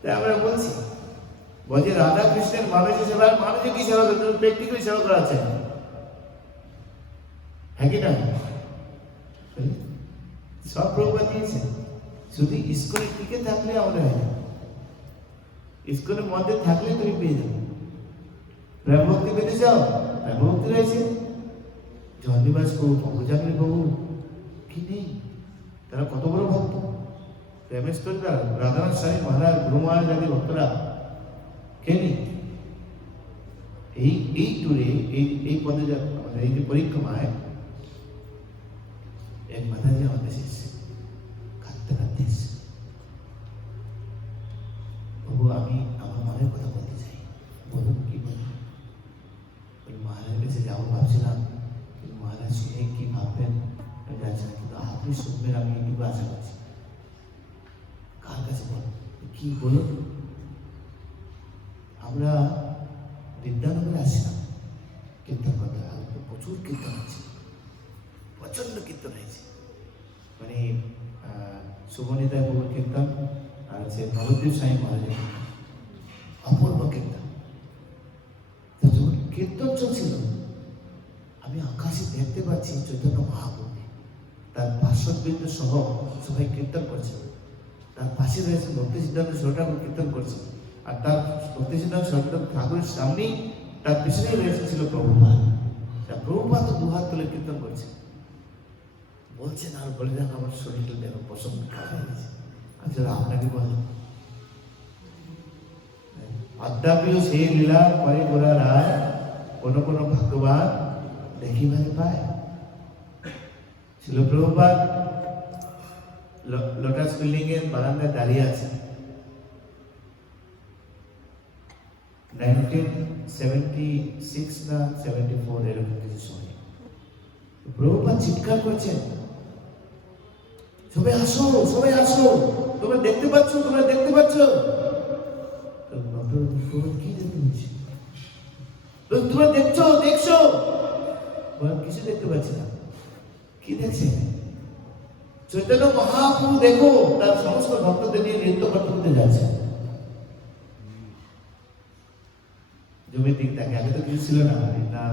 তাই আমরা বলছি। বলছে রাধা কৃষ্ণের মানুষের সেবা, মানুষের কি সেবা করতে, প্র্যাকটিক্যালি সেবা করা আছে, হ্যাঁ কি না? সব প্রভুপাদ দিয়েছে, শুধু ইসকনে টিকে থাকলে আমাদের হয় না। ইসকনের মধ্যে থাকলে তুমি পেয়ে যাবে। প্রেম ভক্তি পেতে চাও, প্রেম ভক্তি রয়েছে। জয়নিবাস প্রভু, পঙ্কজাঙ্গি প্রভু কি নেই? তারা কত বড় ভক্ত, প্রেমের স্তরটা। রাধানাথ স্বামী মহারাজ, গুরু মহারাজ আদি ভক্তরা কে নেই? এই টুরে, এই পদে আমাদের এই যে পরিক্রমায় এক মাতাজি আমাদের এসেছে, কাঁদতে কাঁদতে এসেছে, প্রভু আমি আমার মনের কথা বলতে চাই, বলুন কি বলুন। ওই মহারাজের কাছে যাবো ভাবছিলাম, কিন্তু মহারাজ শুনে কি ভাববেন যাচ্ছে না, কিন্তু আপনি শুনবেন আমি এইটুকু আশা করছি। কার কাছে বলুন, কি বলুন? আমরা বিদ্যানগরে আসছিলাম কীর্তন করতে, প্রচুর কীর্তন হচ্ছে, প্রচন্ড কীর্তন হয়েছে, মানে শুভনিতায় প্রভুর কীর্তন আর হচ্ছে নবদ্বীপ স্বামী মহারাজের অপূর্ব কীর্তন। যখন কীর্তন চলছিল, আমি আকাশে দেখতে পাচ্ছি চৈতন্য মহাপ্রভু তার পার্শ্ববৃন্দ সহ সবাই কীর্তন করছে। তার পাশে রয়েছে ভক্তি সিদ্ধান্ত সরকার কীর্তন করছে, আর তার ভক্তি সিদ্ধান্ত সরকার ঠাকুরের সামনেই তার পিছনেই রয়েছে ছিল প্রভুপাদ। প্রভুপাদ তো দুহাত তুলে কীর্তন করছে, বলছেন আর বলে দেন আমার শরীরটা দেখো পছন্দ খারাপ হয়ে গেছে। আচ্ছা আপনাকে বলেন, অদ্যাপিও সেই লীলা করে গোরা রায়, কোনো কোনো ভাগ্যবান দেখিবারে পায়। ছিল প্রভুপাদ লোটাস বিল্ডিং এর বারান্দায় দাঁড়িয়ে আছে, 1976 না 74 এরকম কিছু সময়। প্রভুপাদ চিৎকার করছেন, সবাই আসো, সবাই আসো, তোমরা দেখতে পাচ্ছ, তোমরা দেখতে পাচ্ছ? কি দেখতে পাচ্ছি? তোমরা দেখছো, দেখছো? কিছু দেখতে পাচ্ছি না। কি দেখছে? চৈতন্য মহাপ্রভু দেখো তার সমস্ত ভক্তদের নিয়ে নৃত্য করতে যাচ্ছে। জমির দিক থাকে, আগে তো কিছু ছিল না, না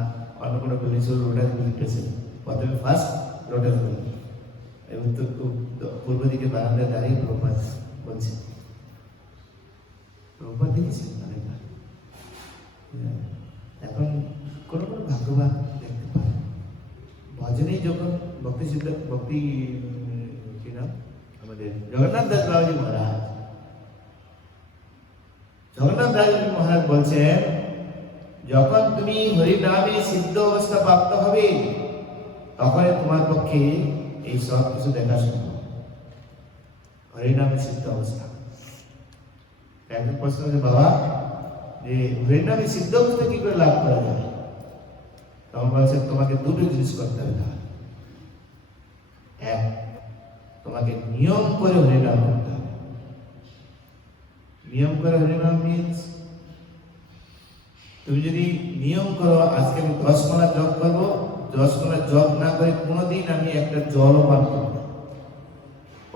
অন্য কোনো বিল্ডিং ছিল, রোডার বিল্ডিংটা ছিল প্রথমে, ফার্স্ট রোডার বিল্ডিং। এবং তো পূর্ব দিকে বারান্দায় দাঁড়িয়ে প্রভুপাদ বলছে, প্রভুপাদ দেখেছেন অনেকবার। এখন কোনো কোনো ভাগ্যবান দেখতে পারে, ভজনেই যখন ভক্তি সিদ্ধান্ত, ভক্তি কি নাম আমাদের জগন্নাথ দাস বাবাজি মহারাজ, জগন্নাথ দাস মহারাজ বলছেন, যখন তুমি হরিনামে সিদ্ধ অবস্থা প্রাপ্ত হবে তখন তোমার পক্ষে এই সব কিছু দেখা সম্ভব। হরিনামে সিদ্ধ অবস্থা। একজন প্রশ্ন হচ্ছে, বাবা যে হরিনামে সিদ্ধ অবস্থা কি করে লাভ করা যাবে? তখন বলছেন, তোমাকে দুটো জিনিস করতে হবে। এক, তোমাকে নিয়ম করে হরিনাম করতে হবে। নিয়ম করে হরিনাম মিন্স, তুমি যদি নিয়ম করো, আজকে আমি 10 মালা জপ করবো, 10 মালা জপ না করে কোনোদিন আমি একটা জলও পান করবো না,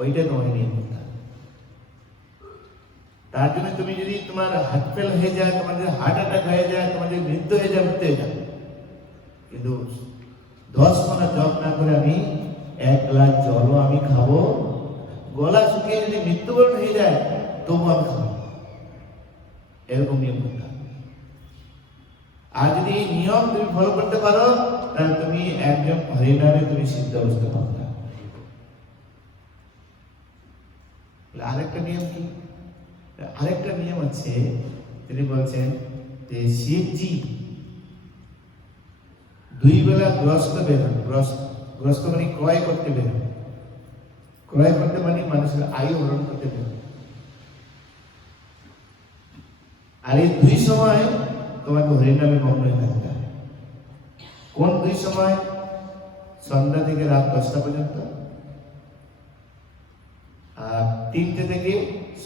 ওইটা তোমাকে নিয়ম করতে হবে। তার জন্য তুমি যদি তোমার হার্ট ফেল হয়ে যায়, তোমার যদি হার্ট অ্যাটাক হয়ে যায়, তোমার যদি মৃত্যু হয়ে যায়, মৃত্যু হয়ে যাবে, কিন্তু 10 মালা জপ না করে আমি 1 গ্লাস জলও আমি খাবো, গলা শুকিয়ে যদি মৃত্যুবরণ হয়ে যায় তবু আমি খাবো, এরকম নিয়ম করতে হবে। আর যদি এই নিয়ম তুমি ফলো করতে পারো, তাহলে তুমি একজন হরিনামে তুমি সিদ্ধ অবস্থা পাবে। আরেকটা নিয়ম কি? আরেকটা নিয়ম আছে, তিনি বলছেন যে শিবজি 2 বেলা গ্রস্ত বেরোন। গ্রস্ত মানে ক্রয় করতে বেরোন। ক্রয় করতে মানে মানুষের আয়ু হরণ করতে বেরোন। আর এই 2 সময় তোমাকে হরিনামে মগ্ন হয়ে থাকতে হবে। কোন 2 সময়? সন্ধ্যা থেকে রাত 10টা পর্যন্ত, আর 3টে থেকে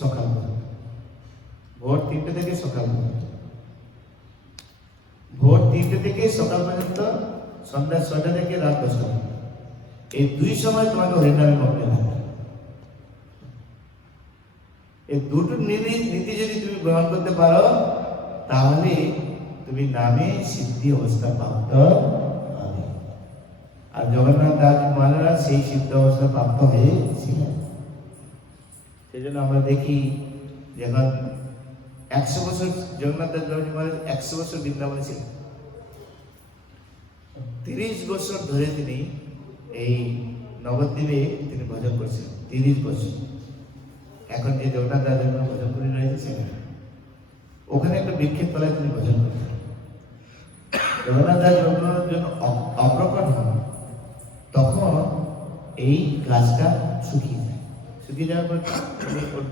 সকাল পর্যন্ত। ভোর 3টে থেকে সকাল পর্যন্ত। ভোর 3টে থেকে সকাল পর্যন্ত, সন্ধ্যা 6টা থেকে রাত 10টা পর্যন্ত। এই 2 সময় তোমাকে হরিনামে মগ্ন হয়ে থাকতে হবে। এই দুটো নীতি যদি তুমি গ্রহণ করতে পারো, তাহলে তুমি নামে সিদ্ধি অবস্থা প্রাপ্ত হবে। আর জগন্নাথ দাস মহারাজ সেই সিদ্ধ অবস্থা প্রাপ্ত হয়েছিলেন। সেই জন্য আমরা দেখি, যখন 100 বছর জগন্নাথ দাস মহারাজ 100 বছর বৃন্দাবনে ছিলেন, 30 বছর ধরে তিনি এই নবদ্বীপে তিনি ভজন করছিলেন। 30 বছর। এখন যে জগন্নাথ দাস ভজন করে রয়েছে সেখানে, ওখানে একটা বৃক্ষের তলায় তিনি ভজন করতেন। জগন্নাথ দাস জন্য অপ্রকট হন, তখন এই গাছটা শুকিয়ে যায়। শুকিয়ে যাওয়ার পর ওর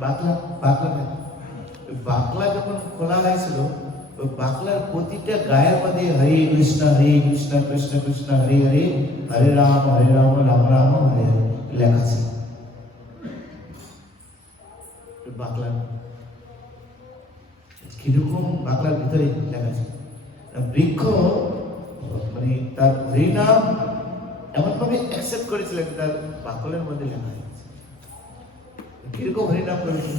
বাকলা যখন খোলা হয়েছিল, ওই বাকলার প্রতিটা গায়ের মধ্যে হরে কৃষ্ণ কৃষ্ণ কৃষ্ণ হরে হরে, হরে রাম রাম রাম হরে হরে লেখা ছিল। বাকলার কিরকম বাকলার ভিতরে লেখা ছিল, বৃক্ষ মানে তার হরিনাম এমন ভাবে অ্যাকসেপ্ট করেছিলেন, তার বাকলের মধ্যে লেখা হয়েছে কিরকম হরিনাম করেছিল।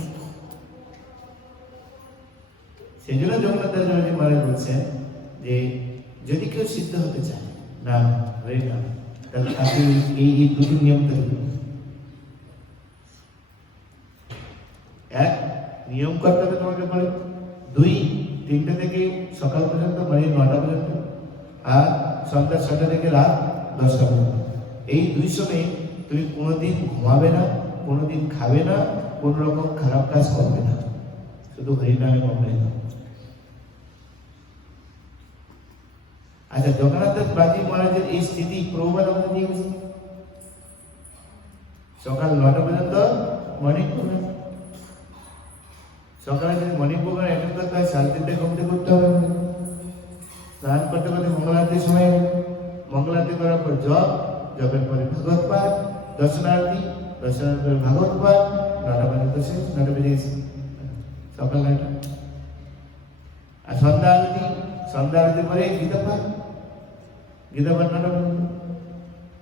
সেই জন্য জগন্নাথ দাস মহারাজ বলছেন যে যদি কেউ সিদ্ধ হতে চায় নাম হরিনাম, তাহলে তাকে এই 2টি নিয়ম তৈরি। 1, নিয়ম করতে হবে তোমাকে পরে। 2, 3টে থেকে সকাল পর্যন্ত মানে 9টা পর্যন্ত, আর সন্ধ্যা 6টা থেকে রাত 10টা পর্যন্ত। এই 2 সময়ে তুমি কোনোদিন ঘুমাবে না, কোনোদিন খাবে না, কোন রকম খারাপ কাজ করবে না, শুধু হরিনামে মগ্ন হয়ে থাকবে। আচ্ছা, জগন্নাথ দাস বাজি মহারাজের এই স্থিতি প্রভুপাদ আমাদের দিয়ে গেছে। সকাল 9টা পর্যন্ত মর্নিং প্রোগ্রাম। সকালে যদি মর্নিং প্রোগ্রাম অ্যাটেন্ড করতে হয়, 3:30 ঘুম থেকে উঠতে হবে। স্নান করতে করতে মঙ্গল আরতির সময়, মঙ্গল আরতি করার পর জপের পরে ভাগবত পাঠ, দর্শনারতি পরে ভাগবত পাঠ, 9টা পর্যন্ত শেষ। 9টা বেজে গেছে, সকাল 9টা। আর সন্ধ্যা আরতি পরে গীতা পাঠ 9টা পর্যন্ত।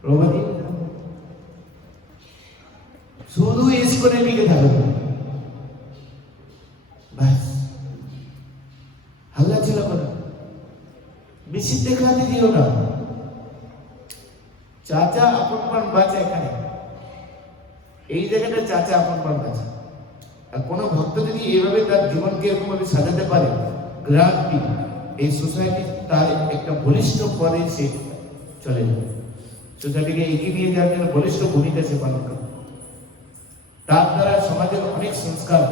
প্রভুপাদি শুধু ইস্কনে লিখে থাকবে, বাস। হাল্লা ছিল না, বেশি দেখাতে দিও না। চাচা আপন বাঁচা, এখানে এই জায়গাটা চাচা আপন বাঁচা। আর কোনো ভক্ত যদি এইভাবে তার জীবনকে এরকম ভাবে সাজাতে পারে, গ্রামটি এই সোসাইটি তার একটা বলিষ্ঠ পদে সে চলে যাবে। সোসাইটিকে এগিয়ে নিয়ে যাওয়ার জন্য বলিষ্ঠ ভূমিকা সে পালন করে। তার দ্বারা সমাজের অনেক সংস্কার,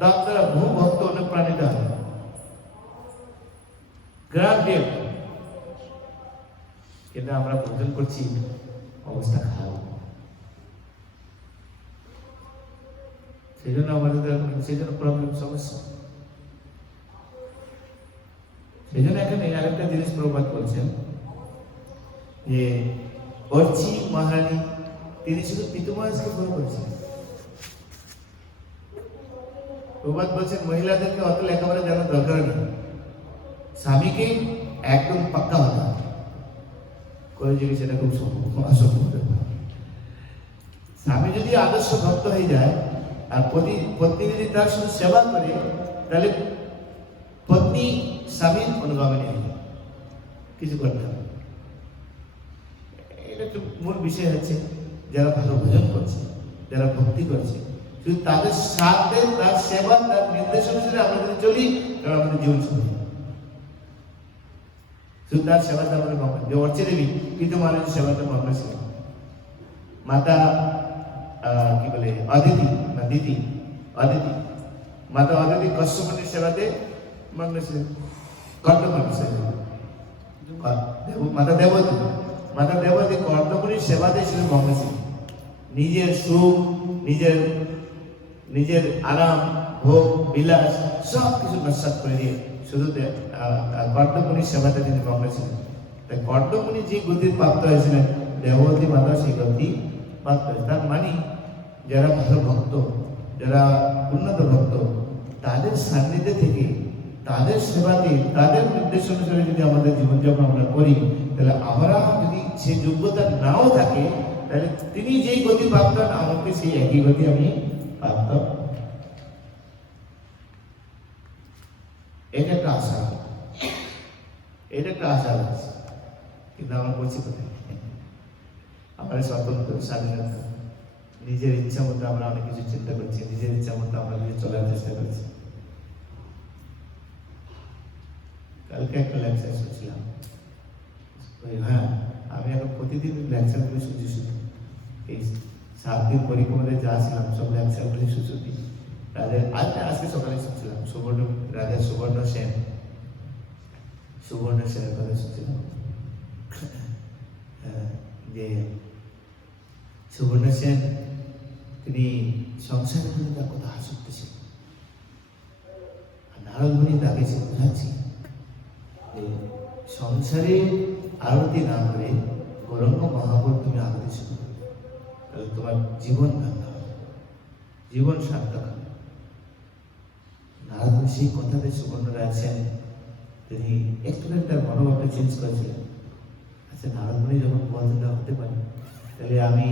তার দ্বারা বহু ভক্ত অনেক অনুপ্রাণিত হয়। গ্রান্টেড, কিন্তু আমরা ভোজন করছি, অবস্থা খারাপ। সেই জন্য আমাদের সেই জন্য প্রবলেম, সমস্যা। সেই জন্য এখানে আরেকটা জিনিস প্রবাদ বলছেন যে অর্চি মহারানী তিনি শুধু পিতু মহারাজকে ফলো করেছেন। প্রবাদ বলছেন মহিলাদেরকে অত লেখাপড়া জানার দরকার নেই, স্বামীকে একদম পাক্কা হতা করে যদি সেটা খুব অসম্ভব। স্বামী যদি আদর্শ ভক্ত হয়ে যায় আর পত্নী যদি তার শুধু সেবা করে, তাহলে পত্নী স্বামীর অনুগামী হয়ে যায়, কিছু করতে হবে। এটা একটু মূল বিষয় হচ্ছে যারা ভালো ভোজন করছে, যারা ভক্তি করছে, শুধু তাদের সাথে তার সেবা, তার নির্দেশ অনুসারে আমরা যদি চলি, তাহলে আমাদের জীবন সুন্দর। শুধু তার সেবাতে আমাদের মগ্ন, যে অর্চে দেবী কিন্তু মানুষের সেবাতে মগ্ন ছিল। মাতা কি বলে অদিতি না দিদি অদিতি, মাতা অদিতি কশ্যপের সেবাতে মগ্ন ছিলেন, কর্দমণি মাতা দেবতী কর্দমণির সেবাতে ছিলেন মগ্ন ছিলেন। নিজের সুখ, নিজের আরাম, ভোগ বিলাস সব কিছু নস্যাৎ করে দিয়ে শুধু কর্দমণির সেবাতে তিনি মগ্ন ছিলেন। তাই কর্দমণি যে গতির প্রাপ্ত হয়েছিলেন, দেবতী মাতা সেই গতি প্রাপ্ত হয়েছে। তার মানে যারা ভালো ভক্ত, যারা উন্নত ভক্ত, তাদের সান্নিধ্যে থেকে, তাদের সেবাতে, তাদের নির্দেশ অনুসারে যদি আমাদের জীবনযাপন আমরা করি, তাহলে আমরা যদি সেই যোগ্যতা নাও থাকে, তাহলে তিনি যেই গতি প্রাপ্ত, আমাকে সেই একই গতি আমি প্রাপ্ত। এটা একটা আশা, এটা একটা আশা আছে, কিন্তু আমরা বলছি কোথায়? আমাদের স্বতন্ত্র স্বাধীনতা, নিজের ইচ্ছা মতো আমরা অনেক কিছু চিন্তা করছি, নিজের ইচ্ছা মতো আমরা কিছু চলার চেষ্টা করছি। কালকে একটা লেকচার শুনছিলাম, হ্যাঁ আমি এখন প্রতিদিন লেকচারগুলি শুনছি, শুধু এই 7 দিন পরিক্রমাতে যা ছিলাম সব লেকচারগুলি শুনছি। আজকে সকালে শুনছিলাম রাজা সুবর্ণ সেনের কথা শুনছিলাম, যে সুবর্ণ সেন তিনি সংসারের প্রতি তার কথা আসক্ত ছিল। নারদ মুনি তাকে বোঝাচ্ছি যে সংসারে আরতি না করে গৌরাঙ্গ মহাপুর তুমি আরতি শুরু করো, তাহলে তোমার জীবন ভাঙা হবে, জীবন সার্থক হবে। নারদ সেই কথাতে সুবর্ণ রায় সেন তিনি একটুখানি তার মনোভাবটা চেঞ্জ করেছিলেন। আচ্ছা, নারদ মুনি যখন বলতেন হতে পারে, তাহলে আমি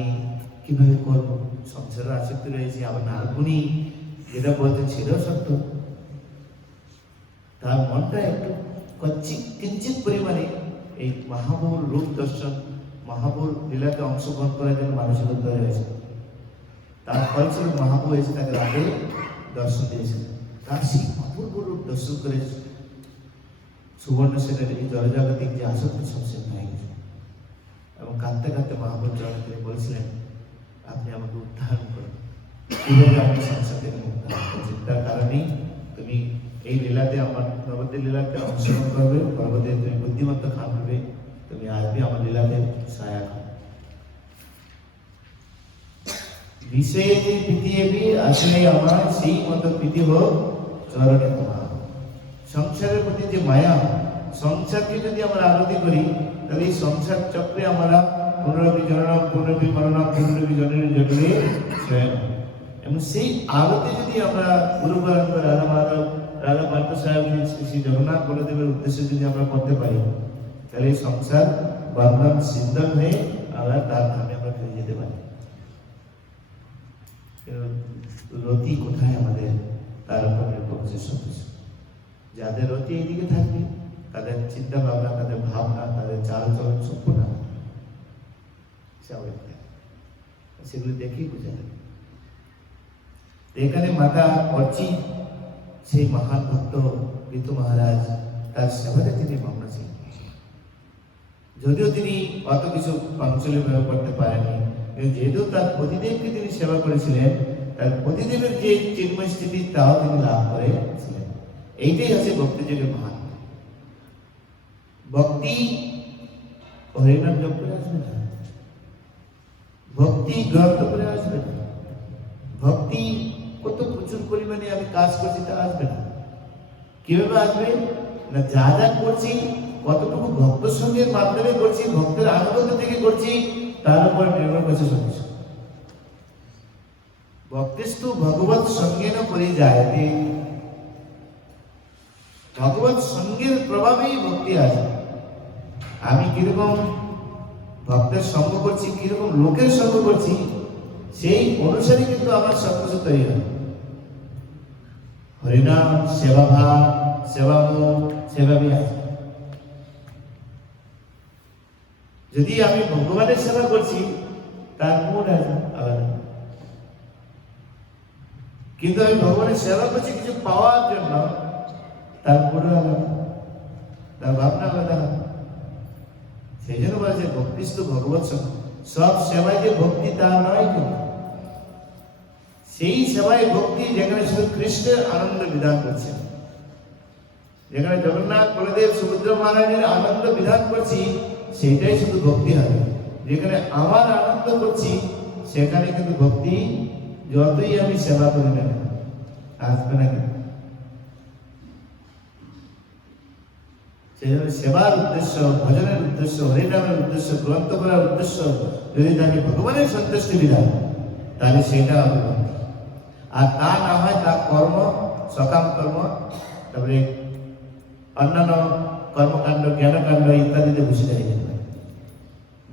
কিভাবে করব? সংসারের আসক্তি রয়েছে, আবার নারদ মুনি যেটা বলতেন সেটাও সত্য। তার মনটা একটু কিঞ্চিত পরিমাণে এই মহাপুর রূপ দর্শন, মহাপুর লীলাতে অংশগ্রহণ করার জন্য মানুষের উদ্ধার হয়েছে। তার ফলস্বরূপ মহাপুর এসে তাকে রাতে দর্শন দিয়েছেন। তার সেই অপূর্ব রূপ দর্শন করে সুবর্ণ সেনের এই জলজাগতিক যে আসক্তি সংসার হয়ে গেছে, এবং কাঁদতে কাঁদতে মহাপুর চরণ তিনি বলেছিলেন, আপনি আমাকে উদ্ধার করুন, কিভাবে আপনি সংসার থেকে মুক্ত হচ্ছেন। তার কারণেই তুমি এই লীলাতে, আমার নবদ্বীপ লীলাতে অংশগ্রহণ করবে, পর্বতে তুমি বুদ্ধিমত্তা খান হবে, তুমি আসবে আমার লীলাতে সহায়ক হবে। বিষয়ে যে প্রীতি আসলে আমার সেই মতো প্রীতি হোক চরণে তোমার। সংসারের প্রতি যে মায়া, সংসারকে যদি আমরা আরতি করি, তাহলে এই সংসার চক্রে আমরা পুনরপি জননাম, পুনরপি মরণাম, পুনরপি জননী জন্মে স্বয়ং। এবং সেই আরতি যদি আমরা গুরু পরম্পরা রাধা মাধব, রাধা পার্থ সাহেব, শ্রী জগন্নাথ বলদেবের উদ্দেশ্যে যদি আমরা করতে পারি, তাহলে এই সংসার বন্ধন সিদ্ধন হয়ে আমরা তার ধামে আমরা ফিরে যেতে পারি। রতি কোথায় আমাদের, তার উপর নির্ভর করছে সবকিছু। যাদের রতি এইদিকে থাকবে, তাদের চিন্তা ভাবনা, তাদের ভাবনা, তাদের চাল চলন সম্পূর্ণ স্বাভাবিক, সেগুলো দেখেই বোঝা যাবে। এখানে মাতা অর্চি সেই মহান ভক্ত পিতু মহারাজ, তার সেবাতে তিনি মগ্ন ছিলেন। যদিও তিনি অত কিছু পাঞ্চল্যভাবে করতে পারেননি, যেহেতু তার পতিদেবকে তিনি সেবা করেছিলেন, তার পতিদেবের যে চিন্ময় স্থিতি তাও তিনি লাভ করেছিলেন। এইটাই হচ্ছে ভক্তি যুগের মাহাত্ম্য। ভক্তি হরিনাম জপ করে আসবে না, ভক্তি গ্রন্থ করে আসবে না, ভক্তি কত প্রচুর পরিমাণে আমি কাজ করছি তা আসবে না। কিভাবে আসবে না, যা যা করছি কতটুকু ভক্ত সঙ্গের মাধ্যমে করছি, ভক্তের আনুগত্য থেকে করছি, তার উপর নির্ভর করছে সবকিছু। ভক্তিস্তু ভগবত সঙ্গেন পরিজায়তে, ভগবত সঙ্গের প্রভাবেই ভক্তি আসে। আমি কিরকম ভক্তের সঙ্গ করছি, কিরকম লোকের সঙ্গ করছি, সেই অনুসারে কিন্তু আমার সবকিছু তৈরি হয়। হরিনাম সেবা ভাব, সেবা মুখ, সেভাবে আছে। যদি আমি ভগবানের সেবা করছি তার মুড আছে আলাদা, কিন্তু আমি ভগবানের সেবা করছি কিছু পাওয়ার জন্য, তার মুড আলাদা, তার ভাবনা আলাদা। সেই জন্য বলেছে ভক্তিস্তু ভগবত সঙ্গ। সব সেবায় যে ভক্তি তা নয়, কিন্তু সেই সেবায় ভক্তি যেখানে শুধু কৃষ্ণের আনন্দ বিধান করছে, যেখানে জগন্নাথ বলদেব সুভদ্র মহারাজের আনন্দ বিধান করছি, সেইটাই শুধু ভক্তি হবে। যেখানে আমার আনন্দ করছি সেখানে কিন্তু ভক্তি যতই আমি সেবা করি না আসবে না। সেই জন্য সেবার উদ্দেশ্য, ভজনের উদ্দেশ্য, হরিনামের উদ্দেশ্য, গ্রন্থ করার উদ্দেশ্য যদি থাকে ভগবানের সন্তুষ্টি বিধান, তাহলে সেটা হবে ভক্তি। আর তা না হয় তা কর্ম, সকাম কর্ম, তারপরে অন্যান্য কর্মকাণ্ড, জ্ঞানকাণ্ড ইত্যাদিতে বসে যায়।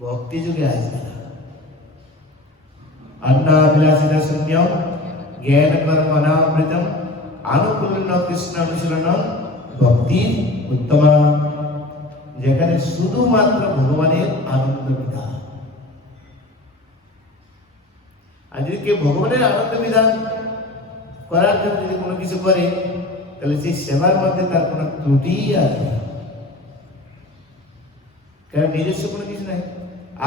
ভক্তি যুগে আসবে না। অন্নাভিলাষিত শূন্যম জ্ঞান কর্ম অনাবৃতম আনুকূল্য কৃষ্ণ অনুশীলনম ভক্তি উত্তম, যেখানে শুধুমাত্র ভগবানের আনন্দ বিধান। আর যদি কেউ ভগবানের আনন্দ বিধান করার জন্য যদি কোনো কিছু করে, তাহলে সেই সেবার মধ্যে তার কোনো ত্রুটি আছে, কারণ নিজস্ব কোনো কিছু নাই।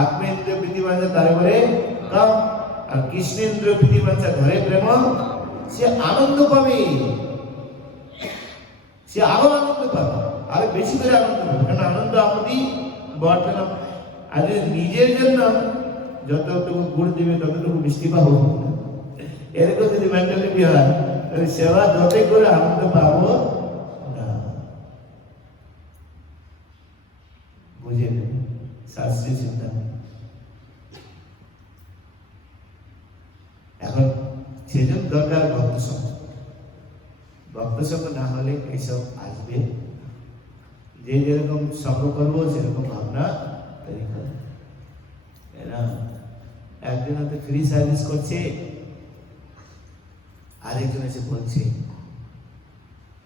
আত্মেন্দ্রিয় প্রীতিবাঞ্ছা তারপরে কাম, আর কৃষ্ণেন্দ্রিয় প্রীতিবাঞ্ছা ঘরে প্রেম, সে আনন্দ পাবে, সে আরো আনন্দ পাবে, আরো বেশি করে আনন্দ পাবে, কারণ আনন্দ আমাদের বর্তমান। আর নিজের জন্য যতটুকু গুড় দিবে ততটুকু মিষ্টি পাবো, এরকম যদি মেন্টালিটি হয় তাহলে সেবা যতই করে আনন্দ পাবো না। বুঝে নেবে শাস্ত্রীয় চিন্তা। এখন সেজন্য দরকার ভক্ত সঙ্গ। ভক্ত সঙ্গ না হলে এইসব আসবে। যে যেরকম সঙ্গ করবো সেরকম ভাবনা তৈরি করবে। একজন হয়তো ফ্রি সার্ভিস করছে, আরেকজন এসে বলছে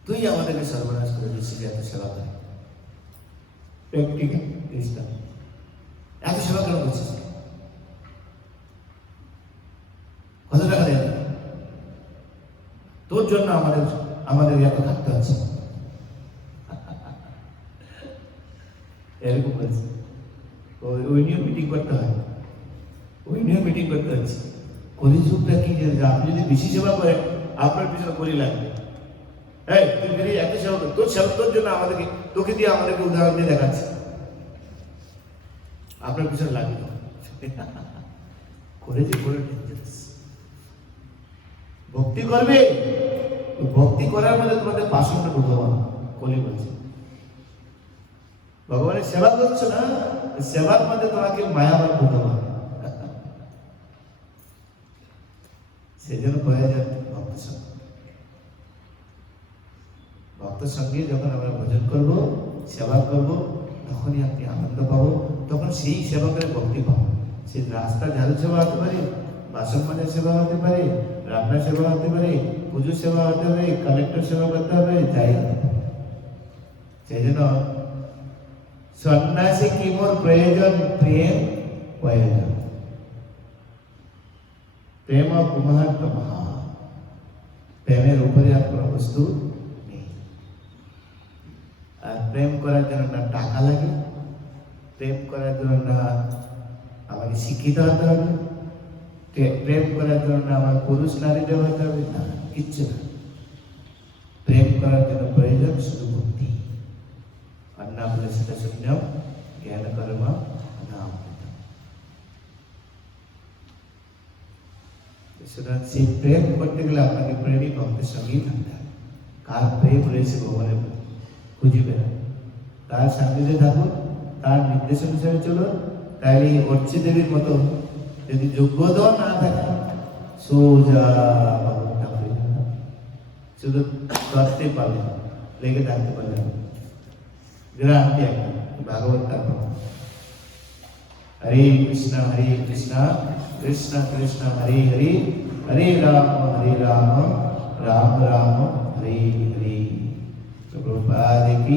তুই আমাদেরকে সর্বনাশ করে দিচ্ছিস এত সেবা করে। প্র্যাকটিক্যাল দৃষ্টান্ত, এত সেবা কেন করছিস, কত টাকা দেয় তোর জন্য আমাদের এত থাকতে হচ্ছে। এরকম বলছে, ওই নিয়ে মিটিং করতে হয়, ওই নিয়ে মিটিং করতে হচ্ছে। কলিযুগটা কি, আপনি যদি বেশি সেবা করেন আপনার পিছনে কলি লাগবে। এই তুই যদি এত সেবা কর, তোর সেবা তোর জন্য আমাদেরকে, তোকে দিয়ে আমাদেরকে উদাহরণ দিয়ে দেখাচ্ছে, আপনার পিছনে লাগবে করেছে করে ডেঞ্জারাস। ভক্তি করবে, ভক্তি করার মধ্যে তোমাদের পাশনটা ভগবান কলি বলছে। ভগবানের সেবা করছো না, সেবার মধ্যে তোমাকে মায়াবান ভগবান। সেজন্য কয়ে যান ভক্ত সঙ্গ। ভক্ত সঙ্গে যখন আমরা ভজন করব, সেবা করব, তখনই আপনি আনন্দ পাবো। তখন সেই সেবকের ভক্তি পাবো। সে রাস্তা ঝাড়ু সেবা হতে পারে, বাসন মাজার সেবা হতে পারে, রান্না সেবা হতে পারে, পুজো সেবা হতে হবে, কালেক্টর সেবা করতে হবে, যাই হতে পারে। সেই জন্য সন্ন্যাসী কি মোর প্রয়োজন, প্রেম প্রয়োজন। প্রেম কুমার মহা, প্রেমের উপরে আর কোনো বস্তু নেই। আর প্রেম করার জন্য না টাকা লাগে, প্রেম করার জন্য না আমাকে শিক্ষিত হতে হবে, প্রেম করার জন্য না আমার পুরুষ নারীদের হতে হবে, না কিচ্ছু না। প্রেম করার জন্য প্রয়োজন শুধু ভক্তি, আর না হলে সেটা শূন্যম জ্ঞান কর্ম নাম। সুতরাং সেই প্রেম করতে গেলে আপনাকে প্রেমিক ভক্তের সঙ্গেই থাকতে হবে। কার প্রেম রয়েছে ভগবানের প্রতি খুঁজে বেড়ান, তার সান্নিধ্যে থাকুন, তার নির্দেশ অনুসারে চলুন। তাই অর্চি দেবীর মতো যদি যোগ্যতাও না থাকে, সোজা ভগবানটা হয়ে যাবে। শুধু করতে পারলে, লেগে থাকতে পারলে গ্রান্তি একটা ভাগবত তার। হরে কৃষ্ণ কৃষ্ণ কৃষ্ণ হরে হরে, হরে রাম রাম রাম হরে হরে। প্রভুপাদ কি